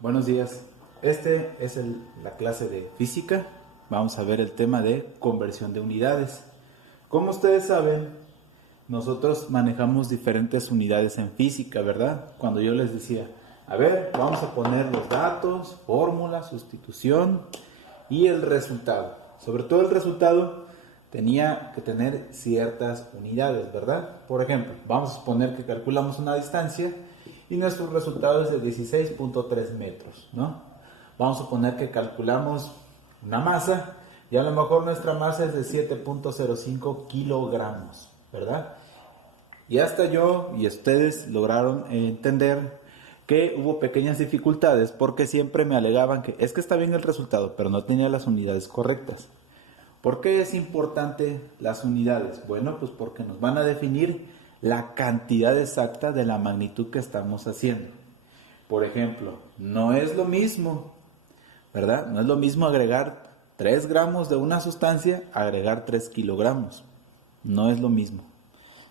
Buenos días. Este es la clase de física. Vamos a ver el tema de conversión de unidades. Como ustedes saben, nosotros manejamos diferentes unidades en física, ¿verdad? Cuando yo les decía, a ver, vamos a poner los datos, fórmula, sustitución y el resultado. Sobre todo el resultado tenía que tener ciertas unidades, ¿verdad? Por ejemplo, vamos a suponer que calculamos una distancia y nuestro resultado es de 16.3 metros, ¿no? Vamos a suponer que calculamos una masa y a lo mejor nuestra masa es de 7.05 kilogramos, ¿verdad? Y hasta yo y ustedes lograron entender que hubo pequeñas dificultades porque siempre me alegaban que es que está bien el resultado, pero no tenía las unidades correctas. ¿Por qué es importante las unidades? Bueno, pues porque nos van a definir la cantidad exacta de la magnitud que estamos haciendo. Por ejemplo, no es lo mismo, ¿verdad? No es lo mismo agregar 3 gramos de una sustancia a agregar 3 kilogramos. No es lo mismo,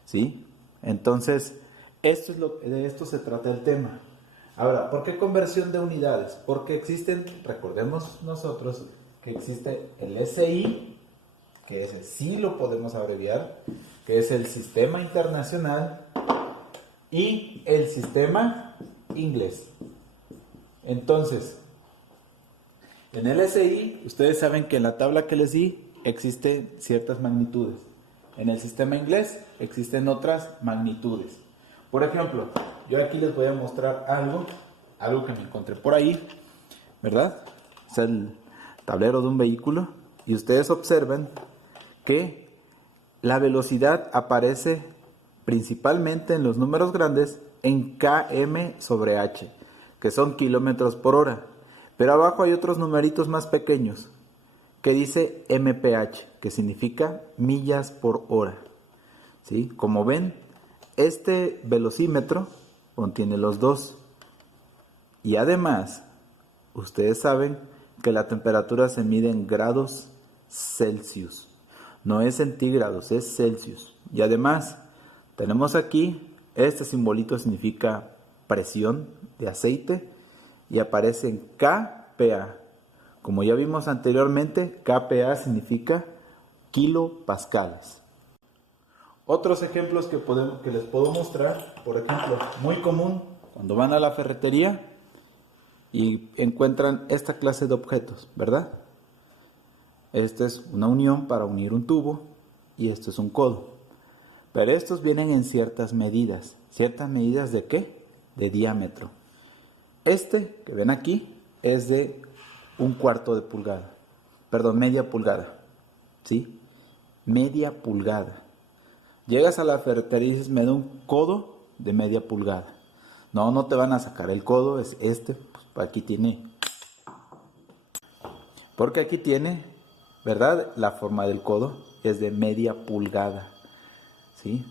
¿sí? Entonces, de esto se trata el tema. Ahora, ¿por qué conversión de unidades? Porque existen, recordemos nosotros, que existe el SI, que ese sí lo podemos abreviar, que es el Sistema Internacional, y el Sistema Inglés. Entonces, en el SI, ustedes saben que en la tabla que les di existen ciertas magnitudes. En el sistema inglés existen otras magnitudes. Por ejemplo, yo aquí les voy a mostrar algo que me encontré por ahí, ¿verdad? Es el tablero de un vehículo y ustedes observan que la velocidad aparece principalmente en los números grandes en km/h, que son kilómetros por hora. Pero abajo hay otros numeritos más pequeños que dice mph, que significa millas por hora. ¿Sí? Como ven, este velocímetro contiene los dos. Y además, ustedes saben que la temperatura se mide en grados Celsius. No es centígrados, es Celsius. Y además, tenemos aquí, este simbolito significa presión de aceite y aparece en kPa. Como ya vimos anteriormente, kPa significa kilopascales. Otros ejemplos que les puedo mostrar, por ejemplo, muy común, cuando van a la ferretería y encuentran esta clase de objetos, ¿verdad? Esta es una unión para unir un tubo y esto es un codo. Pero estos vienen en ciertas medidas. ¿Ciertas medidas de qué? De diámetro. Este que ven aquí es de 1/4 de pulgada. Perdón, media pulgada. ¿Sí? Media pulgada. Llegas a la ferretería y dices, me da un codo de media pulgada. No, no te van a sacar el codo, es este. Pues aquí tiene. Porque aquí tiene, ¿verdad? La forma del codo es de media pulgada. ¿Sí?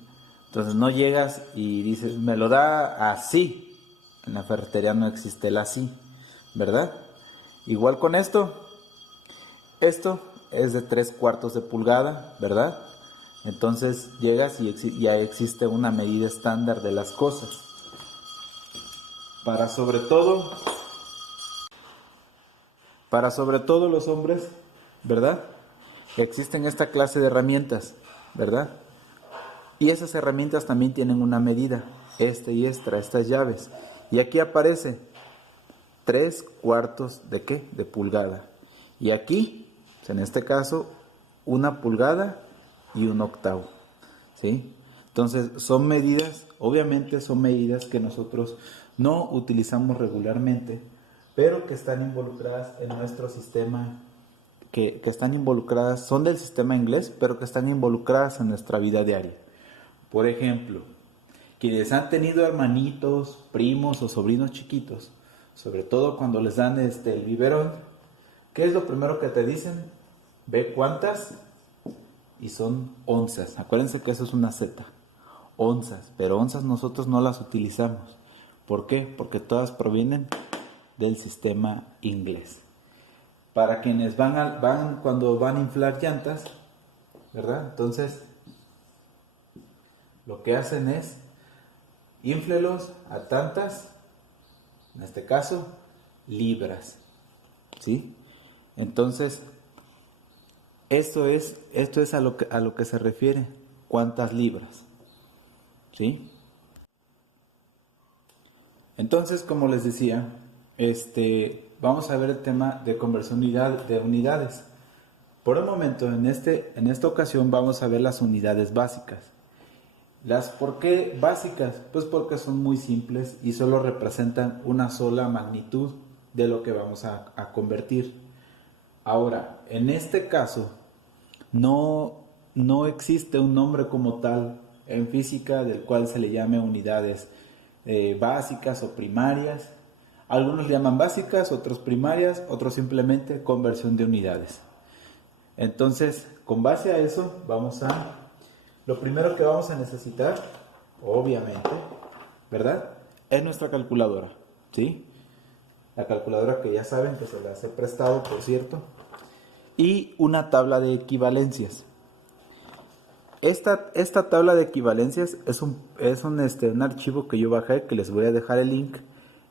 Entonces no llegas y dices, me lo da así. En la ferretería no existe el así, ¿verdad? Igual con esto es de 3/4 de pulgada, ¿verdad? Entonces llegas y ya existe una medida estándar de las cosas. Para sobre todo los hombres, ¿verdad? Existen esta clase de herramientas, ¿verdad? Y esas herramientas también tienen una medida, estas llaves. Y aquí aparece 3/4 de ¿qué? De pulgada. Y aquí, en este caso, 1 pulgada y 1/8. ¿Sí? Entonces, son medidas, obviamente son medidas que nosotros no utilizamos regularmente, pero que están involucradas en nuestro sistema, que están involucradas, son del sistema inglés, pero que están involucradas en nuestra vida diaria. Por ejemplo, quienes han tenido hermanitos, primos o sobrinos chiquitos, sobre todo cuando les dan el biberón, ¿qué es lo primero que te dicen? Ve cuántas y son onzas. Acuérdense que eso es una Z. Onzas, pero onzas nosotros no las utilizamos. ¿Por qué? Porque todas provienen del sistema inglés. Para quienes cuando van a inflar llantas, ¿verdad? Entonces, lo que hacen es inflelos a tantas, en este caso, libras, ¿sí? Entonces, esto es a lo que se refiere, cuántas libras, ¿sí? Entonces, como les decía, vamos a ver el tema de conversión de unidades. Por el momento, en esta ocasión, vamos a ver las unidades básicas. ¿Por qué básicas? Pues porque son muy simples y solo representan una sola magnitud de lo que vamos a convertir. Ahora, en este caso, no existe un nombre como tal en física del cual se le llame unidades básicas o primarias. Algunos le llaman básicas, otros primarias, otros simplemente conversión de unidades. Entonces, con base a eso, lo primero que vamos a necesitar, obviamente, ¿verdad? Es nuestra calculadora, ¿sí? La calculadora que ya saben que se las he prestado, por cierto. Y una tabla de equivalencias. Esta tabla de equivalencias es un archivo que yo bajé, que les voy a dejar el link,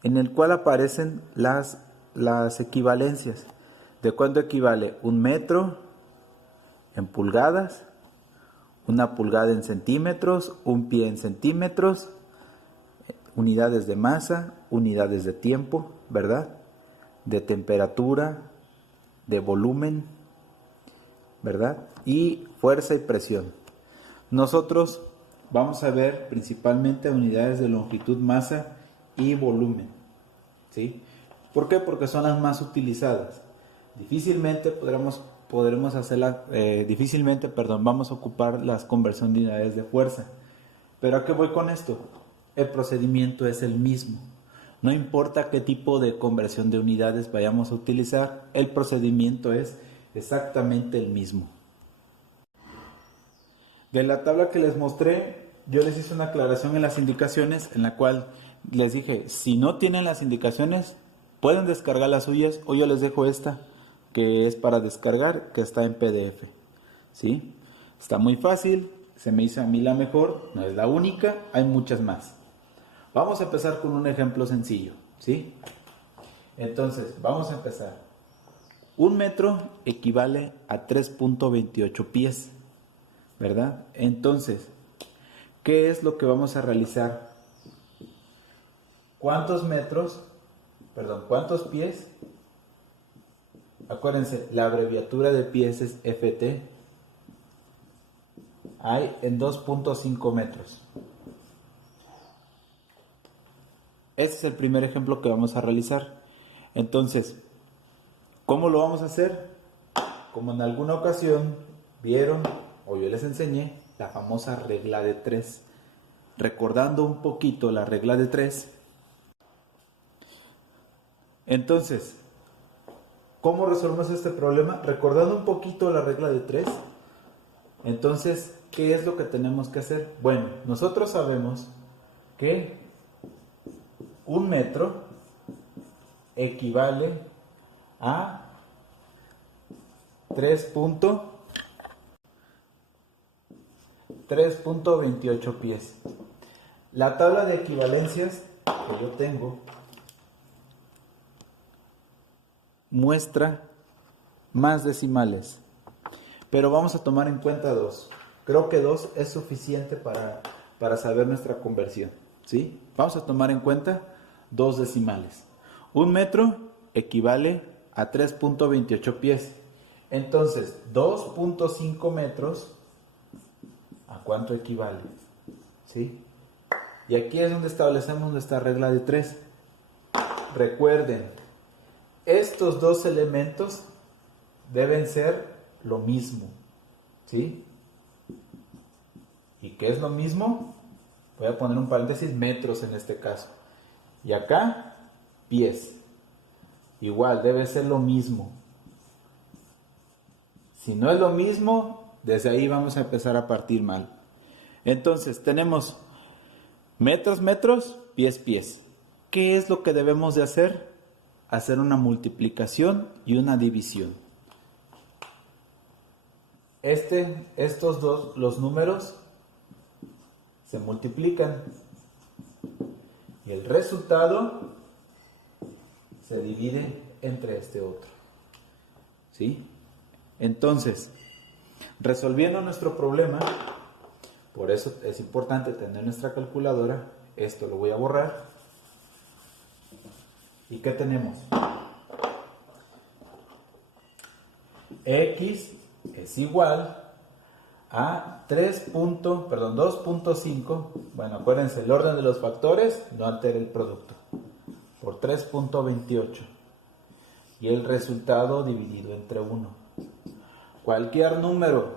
en el cual aparecen las equivalencias. ¿De cuánto equivale un metro en pulgadas? Una pulgada en centímetros, un pie en centímetros, unidades de masa, unidades de tiempo, ¿verdad? De temperatura, de volumen, ¿verdad? Y fuerza y presión. Nosotros vamos a ver principalmente unidades de longitud, masa y volumen, ¿sí? ¿Por qué? Porque son las más utilizadas. Difícilmente vamos a ocupar las conversión de unidades de fuerza. ¿Pero a qué voy con esto? El procedimiento es el mismo. No importa qué tipo de conversión de unidades vayamos a utilizar, el procedimiento es exactamente el mismo. De la tabla que les mostré, yo les hice una aclaración en las indicaciones en la cual les dije, si no tienen las indicaciones, pueden descargar las suyas o yo les dejo esta que es para descargar, que está en PDF, ¿sí? Está muy fácil, se me hizo a mí la mejor, no es la única, hay muchas más. Vamos a empezar con un ejemplo sencillo, ¿sí? Entonces, vamos a empezar. Un metro equivale a 3.28 pies, ¿verdad? Entonces, ¿qué es lo que vamos a realizar? ¿Cuántos pies? Acuérdense, la abreviatura de pies es FT. Hay en 2.5 metros. Este es el primer ejemplo que vamos a realizar. Entonces, ¿cómo lo vamos a hacer? Como en alguna ocasión vieron o yo les enseñé la famosa regla de 3. Recordando un poquito la regla de 3. Entonces, ¿cómo resolvemos este problema? Recordando un poquito la regla de 3. Entonces, ¿qué es lo que tenemos que hacer? Bueno, nosotros sabemos que un metro equivale a 3.28 pies. La tabla de equivalencias que yo tengo muestra más decimales, pero vamos a tomar en cuenta 2. Creo que 2 es suficiente para saber nuestra conversión, ¿sí? Vamos a tomar en cuenta 2 decimales. Un metro equivale a 3.28 pies. Entonces, 2.5 metros, ¿a cuánto equivale? ¿Sí? Y aquí es donde establecemos nuestra regla de 3. Recuerden, estos dos elementos deben ser lo mismo, ¿sí? ¿Y qué es lo mismo? Voy a poner un paréntesis, metros en este caso. Y acá, pies. Igual, debe ser lo mismo. Si no es lo mismo, desde ahí vamos a empezar a partir mal. Entonces, tenemos metros, pies. ¿Qué es lo que debemos de hacer? Hacer una multiplicación y una división. Estos dos, los números, se multiplican. Y el resultado se divide entre este otro. ¿Sí? Entonces, resolviendo nuestro problema, por eso es importante tener nuestra calculadora. Esto lo voy a borrar. ¿Y qué tenemos? X es igual a 2.5. Bueno, acuérdense, el orden de los factores no altera el producto. Por 3.28. Y el resultado dividido entre 1. Cualquier número,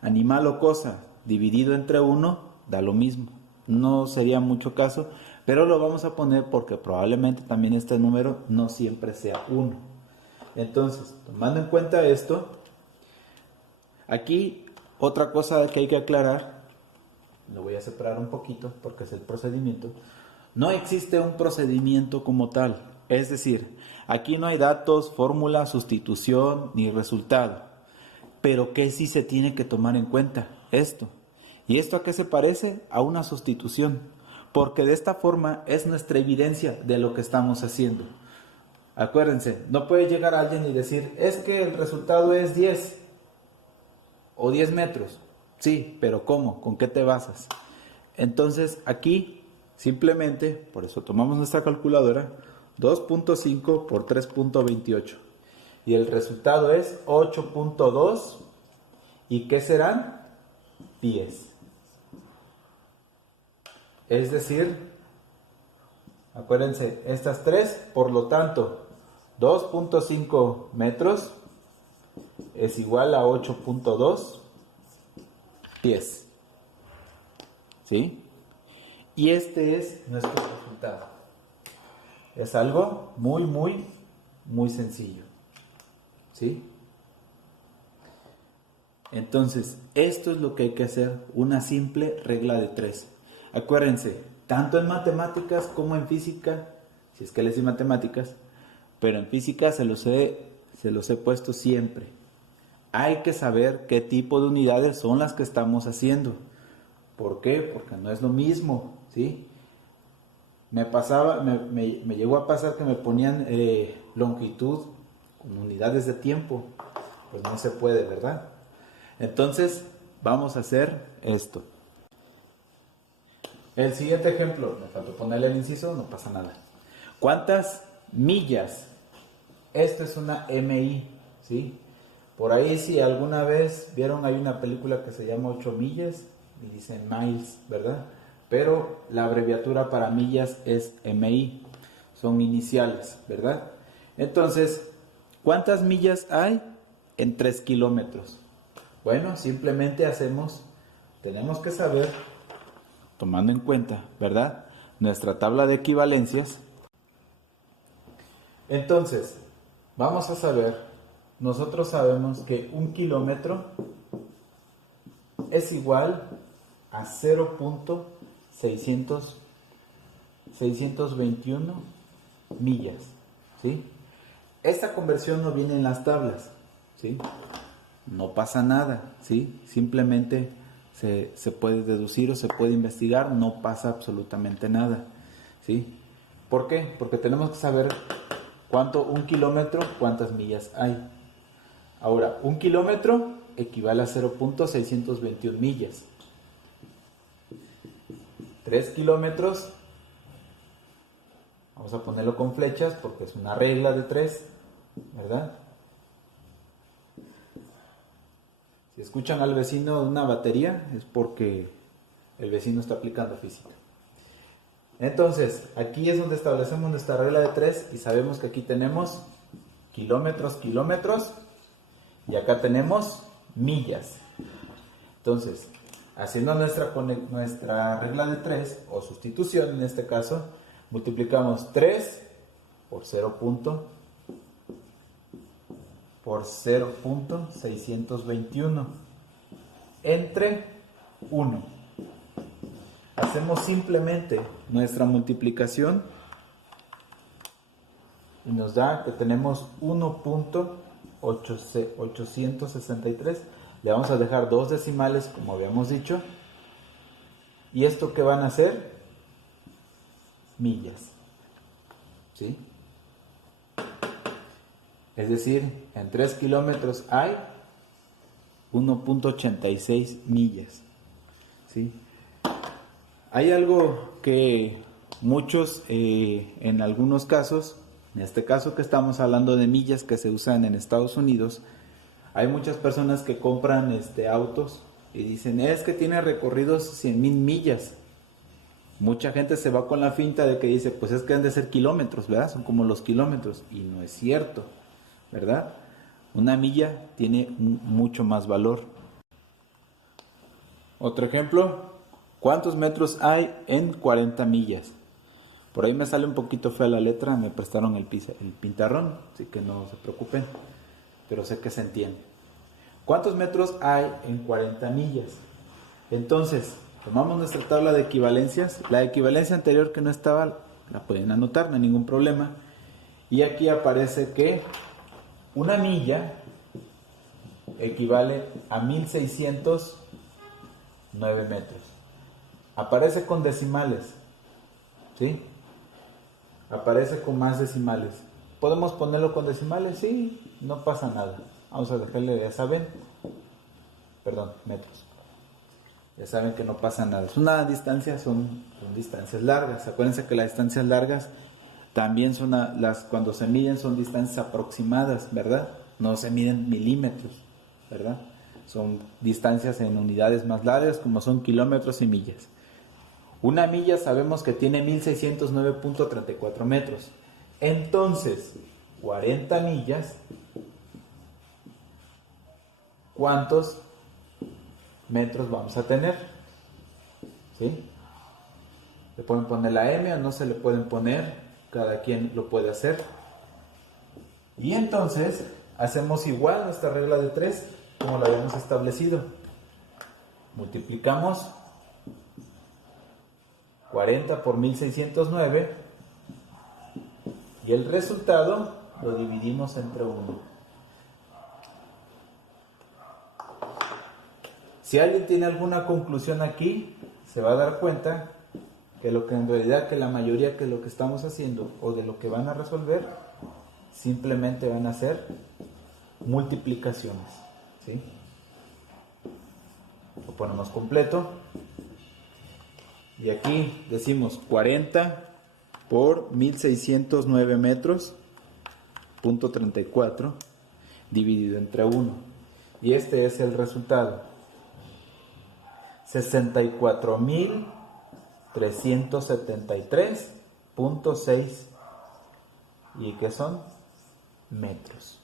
animal o cosa, dividido entre 1, da lo mismo. No sería mucho caso, pero lo vamos a poner porque probablemente también este número no siempre sea 1. Entonces, tomando en cuenta esto, aquí otra cosa que hay que aclarar, lo voy a separar un poquito porque es el procedimiento. No existe un procedimiento como tal, es decir, aquí no hay datos, fórmula, sustitución ni resultado. Pero ¿qué sí se tiene que tomar en cuenta? Esto. ¿Y esto a qué se parece? A una sustitución. Porque de esta forma es nuestra evidencia de lo que estamos haciendo. Acuérdense, no puede llegar alguien y decir, es que el resultado es 10 o 10 metros. Sí, pero ¿cómo? ¿Con qué te basas? Entonces aquí simplemente, por eso tomamos nuestra calculadora, 2.5 por 3.28. Y el resultado es 8.2. ¿Y qué serán? 10. Es decir, acuérdense, estas tres, por lo tanto, 2.5 metros es igual a 8.2, 10. ¿Sí? Y este es nuestro resultado. Es algo muy, muy, muy sencillo. ¿Sí? Entonces, esto es lo que hay que hacer, una simple regla de 3. Acuérdense, tanto en matemáticas como en física, si es que les di matemáticas, pero en física se los he puesto siempre. Hay que saber qué tipo de unidades son las que estamos haciendo. ¿Por qué? Porque no es lo mismo, ¿sí? Me llegó a pasar que me ponían longitud con unidades de tiempo. Pues no se puede, ¿verdad? Entonces, vamos a hacer esto. El siguiente ejemplo, me faltó ponerle el inciso, no pasa nada. ¿Cuántas millas? Esto es una MI, ¿sí? Por ahí, si alguna vez vieron, hay una película que se llama 8 millas y dicen miles, ¿verdad? Pero la abreviatura para millas es MI, son iniciales, ¿verdad? Entonces, ¿cuántas millas hay en 3 kilómetros? Bueno, simplemente tenemos que saber, tomando en cuenta, ¿verdad?, nuestra tabla de equivalencias. Entonces, vamos a saber, nosotros sabemos que 1 kilómetro es igual a 0.621 millas, ¿sí? Esta conversión no viene en las tablas, ¿sí? No pasa nada, ¿sí? Simplemente se puede deducir o se puede investigar, no pasa absolutamente nada, ¿sí? ¿Por qué? Porque tenemos que saber 1 kilómetro, cuántas millas hay. Ahora, 1 kilómetro equivale a 0.621 millas. 3 kilómetros, vamos a ponerlo con flechas porque es una regla de 3, ¿verdad? Si escuchan al vecino una batería es porque el vecino está aplicando física. Entonces, aquí es donde establecemos nuestra regla de 3 y sabemos que aquí tenemos kilómetros, y acá tenemos millas. Entonces, haciendo nuestra regla de 3 o sustitución en este caso, multiplicamos 3 por 0.621 entre 1. Hacemos simplemente nuestra multiplicación y nos da que tenemos 1.863. Le vamos a dejar 2 decimales como habíamos dicho. ¿Y esto qué van a ser? Millas. ¿Sí? Es decir, en 3 kilómetros hay 1.86 millas. ¿Sí? Hay algo que muchos, en algunos casos, en este caso que estamos hablando de millas que se usan en Estados Unidos, hay muchas personas que compran autos y dicen, es que tiene recorridos 100,000 millas. Mucha gente se va con la finta de que dice, pues es que han de ser kilómetros, ¿verdad? Son como los kilómetros. Y no es cierto, ¿verdad? Una milla tiene mucho más valor. Otro ejemplo, ¿cuántos metros hay en 40 millas? Por ahí me sale un poquito fea la letra, me prestaron el pintarrón, así que no se preocupen, pero sé que se entiende. ¿Cuántos metros hay en 40 millas? Entonces, tomamos nuestra tabla de equivalencias. La equivalencia anterior que no estaba, la pueden anotar, no hay ningún problema. Y aquí aparece que una milla equivale a 1609 metros. Aparece con decimales, ¿sí? Aparece con más decimales. ¿Podemos ponerlo con decimales? Sí, no pasa nada. Vamos a dejarle, ya saben, metros. Ya saben que no pasa nada. Es una distancia, son distancias largas. Acuérdense que las distancias largas también son cuando se miden son distancias aproximadas, ¿verdad? No se miden milímetros, ¿verdad? Son distancias en unidades más largas como son kilómetros y millas. Una milla sabemos que tiene 1609.34 metros. Entonces, 40 millas, ¿cuántos metros vamos a tener? ¿Sí? ¿Le pueden poner la M o no se le pueden poner? Cada quien lo puede hacer. Y entonces, hacemos igual nuestra regla de 3 como la habíamos establecido. Multiplicamos 40 por 1609 y el resultado lo dividimos entre 1. Si alguien tiene alguna conclusión aquí, se va a dar cuenta que lo que en realidad que la mayoría que lo que estamos haciendo o de lo que van a resolver simplemente van a ser multiplicaciones, ¿sí? Lo ponemos completo. Y aquí decimos 40 por 1609 metros, punto 34, dividido entre 1. Y este es el resultado. 64,373.6. ¿Y qué son? Metros.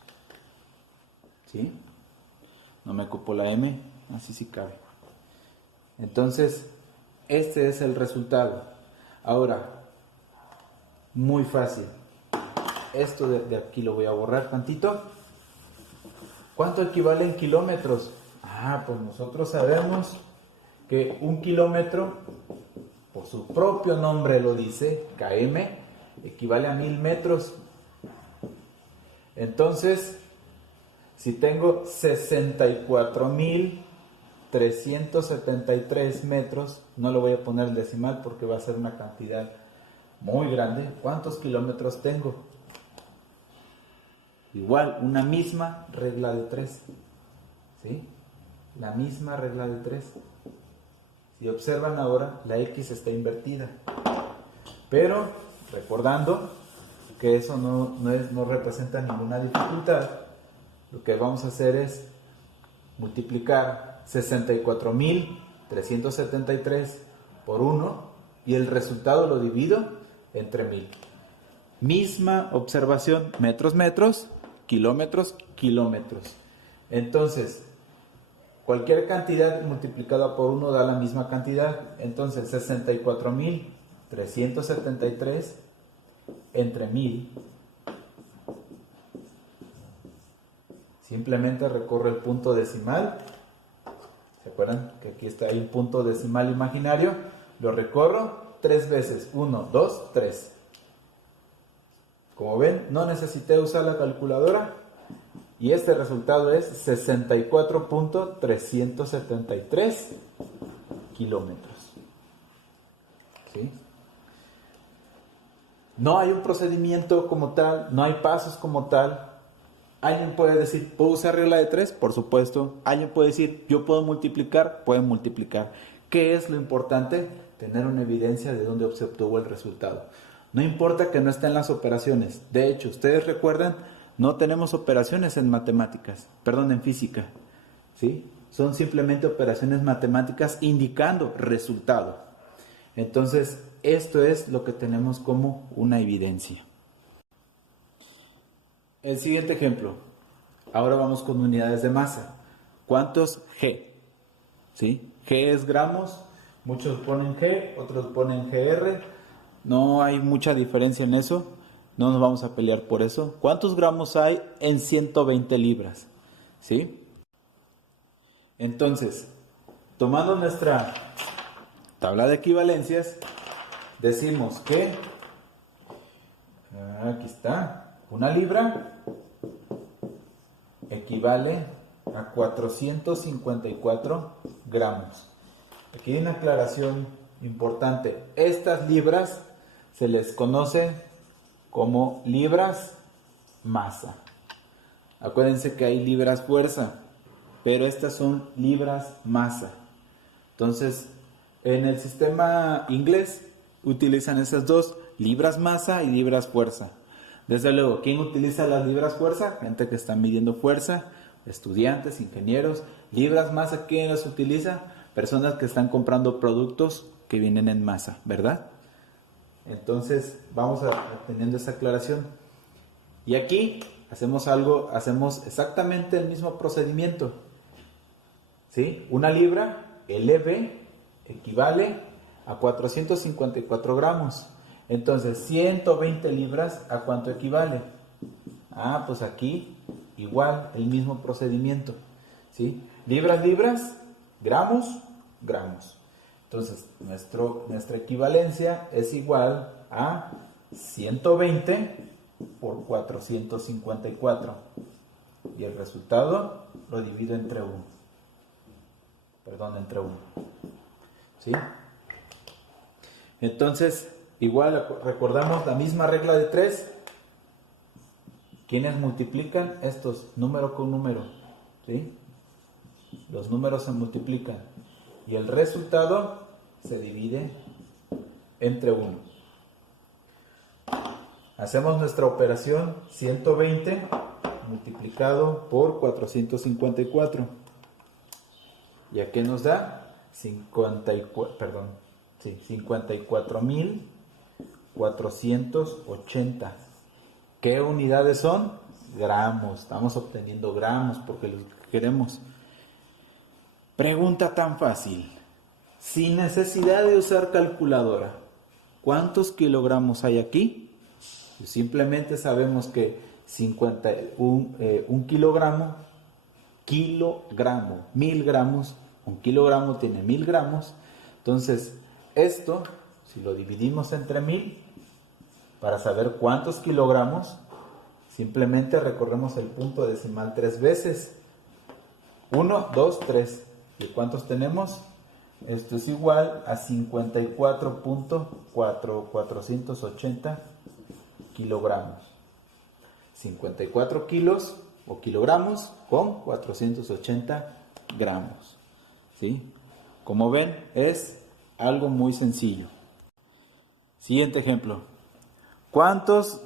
¿Sí? No me cupo la M, así sí cabe. Entonces, este es el resultado. Ahora, muy fácil. Esto de aquí lo voy a borrar tantito. ¿Cuánto equivale en kilómetros? Pues nosotros sabemos que un kilómetro, por su propio nombre lo dice, km, equivale a 1000 metros. Entonces, si tengo 64,373 metros, no le voy a poner el decimal porque va a ser una cantidad muy grande. ¿Cuántos kilómetros tengo? Igual, una misma regla de 3. ¿Sí? La misma regla de 3. Si observan ahora, la X está invertida. Pero, recordando que eso no representa ninguna dificultad, lo que vamos a hacer es multiplicar 64,373 por 1 y el resultado lo divido entre 1000. Misma observación, metros, metros, kilómetros, kilómetros. Entonces, cualquier cantidad multiplicada por 1 da la misma cantidad. Entonces, 64,373 entre 1000. Simplemente recorro el punto decimal. ¿Se acuerdan que aquí está ahí un punto decimal imaginario? Lo recorro 3 veces. 1, 2, 3. Como ven, no necesité usar la calculadora. Y este resultado es 64,373 kilómetros. ¿Sí? No hay un procedimiento como tal, no hay pasos como tal. Alguien puede decir, ¿puedo usar regla de 3? Por supuesto. Alguien puede decir, ¿yo puedo multiplicar? Pueden multiplicar. ¿Qué es lo importante? Tener una evidencia de dónde se obtuvo el resultado. No importa que no estén las operaciones. De hecho, ustedes recuerdan, no tenemos operaciones en matemáticas, perdón, en física. ¿Sí? Son simplemente operaciones matemáticas indicando resultado. Entonces, esto es lo que tenemos como una evidencia. El siguiente ejemplo. Ahora vamos con unidades de masa. ¿Cuántos G? ¿Sí? G es gramos. Muchos ponen G, otros ponen GR. No hay mucha diferencia en eso. No nos vamos a pelear por eso. ¿Cuántos gramos hay en 120 libras? ¿Sí? Entonces, tomando nuestra tabla de equivalencias, decimos que, aquí está, una libra equivale a 454 gramos. Aquí hay una aclaración importante. Estas libras se les conoce como libras masa. Acuérdense que hay libras fuerza, pero estas son libras masa. Entonces, en el sistema inglés utilizan esas dos, libras masa y libras fuerza. Desde luego, ¿quién utiliza las libras fuerza? Gente que está midiendo fuerza, estudiantes, ingenieros. Libras masa, ¿quién las utiliza? Personas que están comprando productos que vienen en masa, ¿verdad? Entonces, vamos teniendo esa aclaración. Y aquí hacemos exactamente el mismo procedimiento. ¿Sí? Una libra, LB, equivale a 454 gramos. Entonces, 120 libras, ¿a cuánto equivale? Pues aquí, igual, el mismo procedimiento. ¿Sí? Libras, libras, gramos, gramos. Entonces, nuestra equivalencia es igual a 120 por 454. Y el resultado lo divido entre 1. Entre 1. ¿Sí? Entonces, igual recordamos la misma regla de 3. ¿Quiénes multiplican? Estos, número con número. ¿Sí? Los números se multiplican. Y el resultado se divide entre 1. Hacemos nuestra operación 120 multiplicado por 454. ¿Y a qué nos da? 54.480. ¿Qué unidades son? Gramos. Estamos obteniendo gramos porque los queremos. Pregunta tan fácil. Sin necesidad de usar calculadora. ¿Cuántos kilogramos hay aquí? Pues simplemente sabemos que un kilogramo, 1000 gramos, un kilogramo tiene 1000 gramos. Entonces, esto, si lo dividimos entre 1000, para saber cuántos kilogramos, simplemente recorremos el punto decimal 3 veces. 1, 2, 3. ¿Y cuántos tenemos? Esto es igual a 54.480 kilogramos. 54 kilos o kilogramos con 480 gramos. ¿Sí? Como ven, es algo muy sencillo. Siguiente ejemplo. ¿Cuántos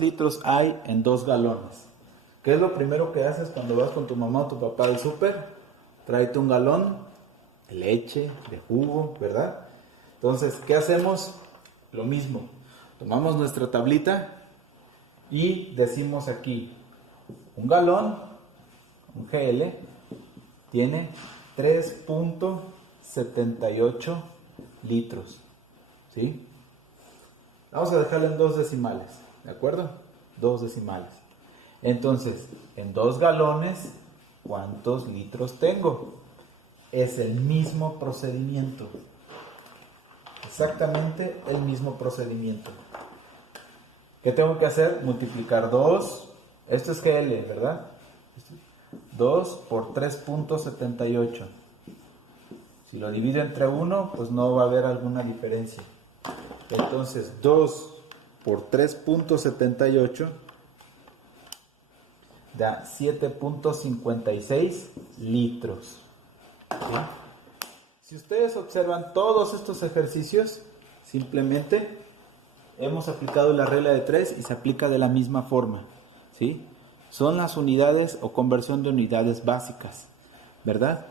litros hay en 2 galones? ¿Qué es lo primero que haces cuando vas con tu mamá o tu papá al súper? Tráete un galón de leche, de jugo, ¿verdad? Entonces, ¿qué hacemos? Lo mismo. Tomamos nuestra tablita y decimos aquí, un galón, un GL, tiene 3.78 litros. ¿Sí? Vamos a dejarlo en 2 decimales, ¿de acuerdo? 2 decimales. Entonces, en 2 galones, ¿cuántos litros tengo? Es el mismo procedimiento. Exactamente el mismo procedimiento. ¿Qué tengo que hacer? Multiplicar 2. Esto es GL, ¿verdad? 2 por 3.78. Si lo divido entre 1, pues no va a haber alguna diferencia. Entonces, 2 por 3.78 da 7.56 litros. ¿Sí? Si ustedes observan todos estos ejercicios, simplemente hemos aplicado la regla de 3 y se aplica de la misma forma. ¿Sí? Son las unidades o conversión de unidades básicas, ¿verdad?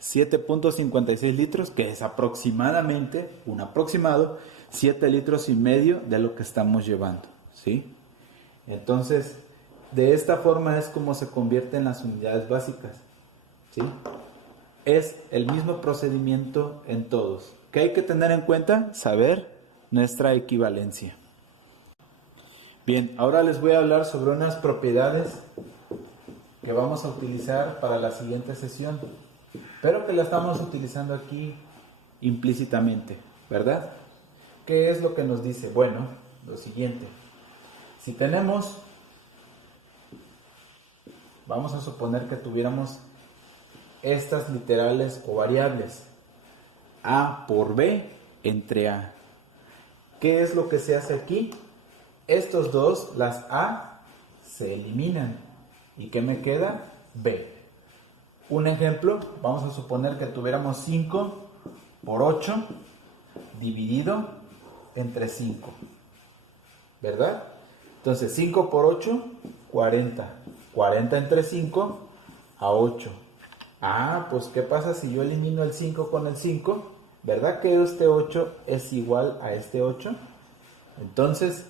7.56 litros, que es aproximadamente, un aproximado, 7 litros y medio de lo que estamos llevando, ¿sí? Entonces, de esta forma es como se convierten las unidades básicas, ¿sí? Es el mismo procedimiento en todos. ¿Qué hay que tener en cuenta? Saber nuestra equivalencia. Bien, ahora les voy a hablar sobre unas propiedades que vamos a utilizar para la siguiente sesión, pero que la estamos utilizando aquí implícitamente, ¿verdad? ¿Qué es lo que nos dice? Bueno, lo siguiente. Si tenemos, vamos a suponer que tuviéramos estas literales o variables, A por B entre A. ¿Qué es lo que se hace aquí? Estos dos, las A, se eliminan. ¿Y qué me queda? B. Un ejemplo, vamos a suponer que tuviéramos 5 por 8 dividido entre 5. ¿Verdad? Entonces 5 por 8, 40. 40 entre 5, a 8. Ah, pues ¿qué pasa si yo elimino el 5 con el 5? ¿Verdad que este 8 es igual a este 8? Entonces,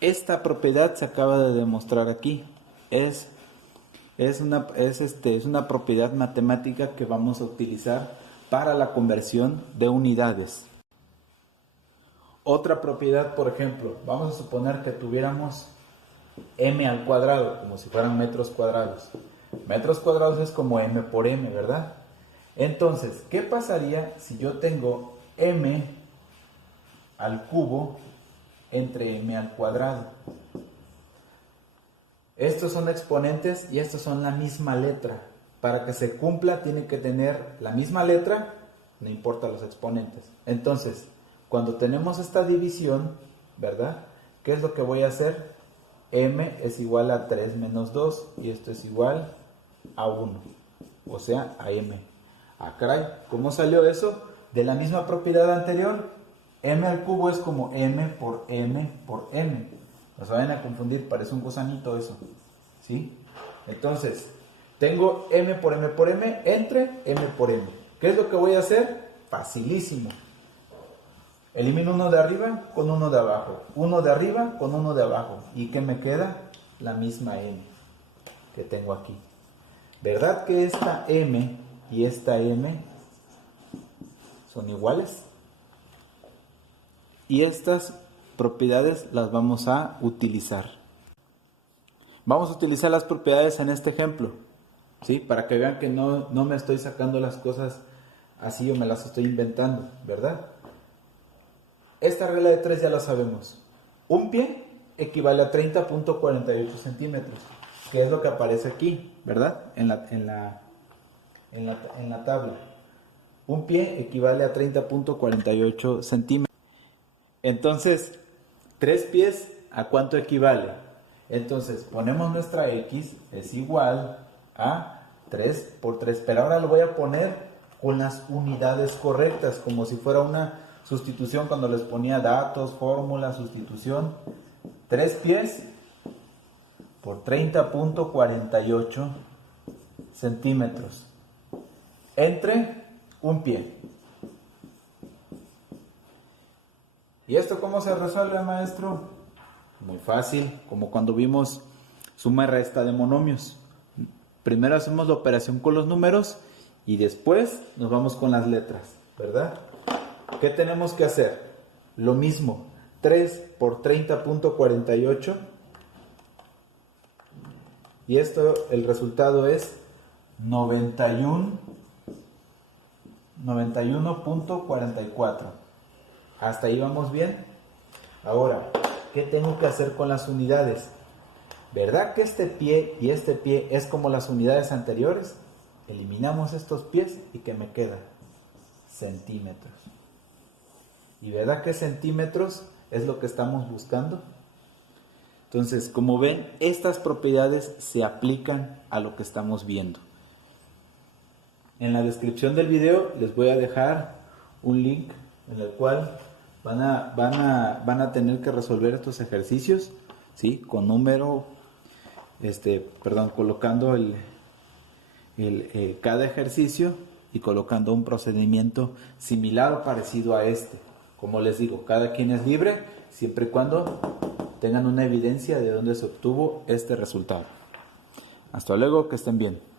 esta propiedad se acaba de demostrar aquí. Es una propiedad matemática que vamos a utilizar para la conversión de unidades. Otra propiedad, por ejemplo, vamos a suponer que tuviéramos m al cuadrado, como si fueran metros cuadrados. Metros cuadrados es como m por m, ¿verdad? Entonces, ¿qué pasaría si yo tengo m al cubo entre m al cuadrado? Estos son exponentes y estos son la misma letra. Para que se cumpla tiene que tener la misma letra, no importa los exponentes. Entonces, cuando tenemos esta división, ¿verdad? ¿Qué es lo que voy a hacer? M es igual a 3 menos 2 y esto es igual a 1, o sea, a M. Ah, caray, ¿cómo salió eso? De la misma propiedad anterior. M al cubo es como M por M por M. No se vayan a confundir, parece un gusanito eso, ¿sí? Entonces, tengo M por M por M entre M por M. ¿Qué es lo que voy a hacer? Facilísimo. Elimino uno de arriba con uno de abajo. Uno de arriba con uno de abajo. ¿Y qué me queda? La misma M que tengo aquí. ¿Verdad que esta M y esta M son iguales? Y estas propiedades las vamos a utilizar. Vamos a utilizar las propiedades en este ejemplo, ¿sí? Para que vean que no me estoy sacando las cosas así o me las estoy inventando, ¿verdad? Esta regla de 3 ya la sabemos. Un pie equivale a 30.48 centímetros, que es lo que aparece aquí, ¿verdad? En la tabla. Un pie equivale a 30.48 centímetros. Entonces, 3 pies, ¿a cuánto equivale? Entonces, ponemos nuestra X, es igual a 3 por 3. Pero ahora lo voy a poner con las unidades correctas, como si fuera una sustitución cuando les ponía datos, fórmula, sustitución. 3 pies por 30.48 centímetros entre un pie. ¿Y esto cómo se resuelve, maestro? Muy fácil, como cuando vimos suma y resta de monomios. Primero hacemos la operación con los números y después nos vamos con las letras, ¿verdad? ¿Qué tenemos que hacer? Lo mismo, 3 por 30.48 y esto, el resultado es 91.44. Hasta ahí vamos bien. Ahora, ¿qué tengo que hacer con las unidades? ¿Verdad que este pie y este pie es como las unidades anteriores? Eliminamos estos pies y ¿qué me queda? Centímetros. ¿Y verdad que centímetros es lo que estamos buscando? Entonces, como ven, estas propiedades se aplican a lo que estamos viendo. En la descripción del video les voy a dejar un link en el cual van a tener que resolver estos ejercicios, ¿sí? Con número, colocando cada ejercicio y colocando un procedimiento similar o parecido a este. Como les digo, cada quien es libre siempre y cuando tengan una evidencia de dónde se obtuvo este resultado. Hasta luego, que estén bien.